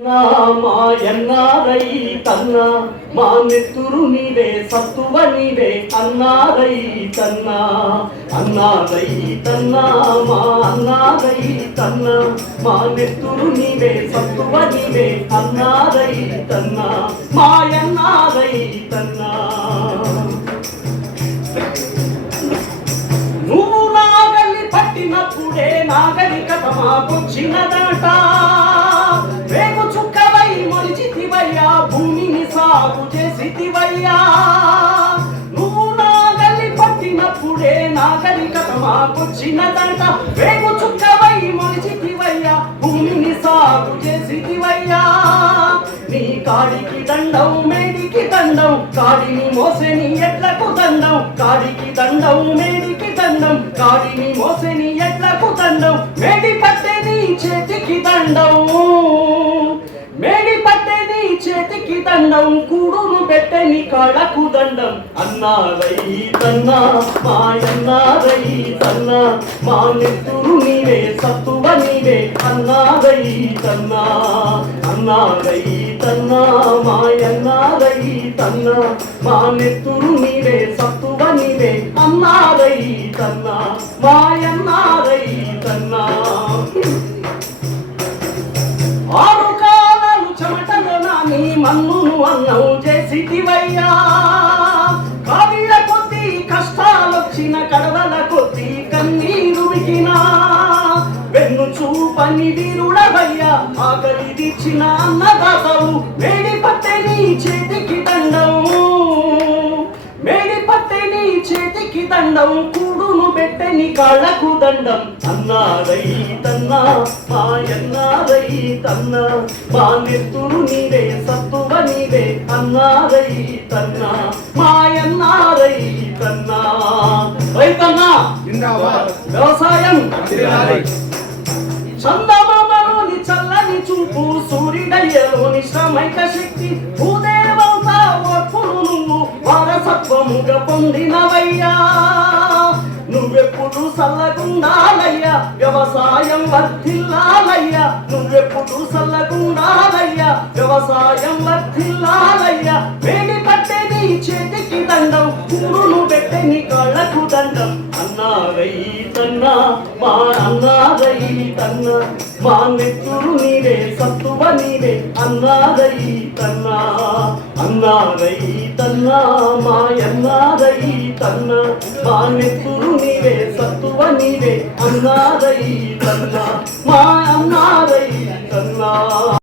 మా ఎన్నారై కన్నా మా నెత్తురు నీవే సత్తువ నీవే అన్నారై కన్నా. అన్నారై కన్నా మా అన్నారై కన్నా మా నెత్తురు నీవే సత్తువ నీవే అన్నారై కన్నా. మా ఎన్నారై కన్నా. నువ్వు నాగలి పట్టినప్పుడే నాగరికత మాకొచ్చినదట మాకు చిన్నదంట రేపు చుక్కవై మొలిచితివయ్యా భూమిని సాగు చేసితివయ్యా నీ కాడికి దండం మేడికి దండం కాడిని మోసని ఎట్లకు దండం కాడికి దండం మేడికి దండం కాడిని మోసని ఎట్లకు దండం మేడి పట్టే నీ చేతికి దండం. నీకి దండం కూడును పెట్టే నీ కాళ్ళకు దండం. అన్నారై తన్నా మాయన్నారై తన్నా మా నెత్తురు నీవే సత్తువ నీవే. అన్నారై తన్నా అన్నారై తన్నా మాయన్నారై తన్నా మా నెత్తురు నీవే సత్తువ నీవే. అన్నారై తన్నా మాయన్నారై అన్నం చేసిటివయ్యా కావిళ్ళ కొద్ది కష్టాలొచ్చిన కడవల కొద్ది కన్నీరు మిగినా వెన్ను చూపని వీరుడవయ్యా ఆకలి తీర్చిన అన్నదాతవు మేడి పట్టె నీ చేతికి దండం మేడి పట్టె నీ చేతికి దండం కూడును పెట్టె నీ కాళ్ళకు దండం అన్నారై తన్నా మాయన్నారై తన్నా మా నెత్తురు నీవే అన్నారై తన్నా మాయన్నారై తన్నా రైతన్నా జిందాబాద్. వ్యవసాయం. చందమామలోని చల్లని చూపు సూర్యుడయ్యలోని శ్రమైక శక్తి. భూదేవంతా ఓర్పును నువ్వు వారసత్వముగా పొందినవయ్యా. నువ్వెప్పుడు సల్లగుండాలయ్యా వ్యవసాయం వర్ధిల్లాలయ్యా. నువ్వెప్పుడు సల్లగుండాలయ్యా వ్యవసాయం వర్ధిల్లాలయ్యా. నీ దండం. అన్నారై తన్నా మా అన్నారై తన్నా. మా నెత్తురు నీవే సత్తువ నీవే. అన్నారై తన్నా అన్నారై తన్నా మా అన్నారై తన్నా. మా నెత్తురు నీవే సత్తువ నీవే. అన్నారై తన్నా మా అన్నారై తన్నా.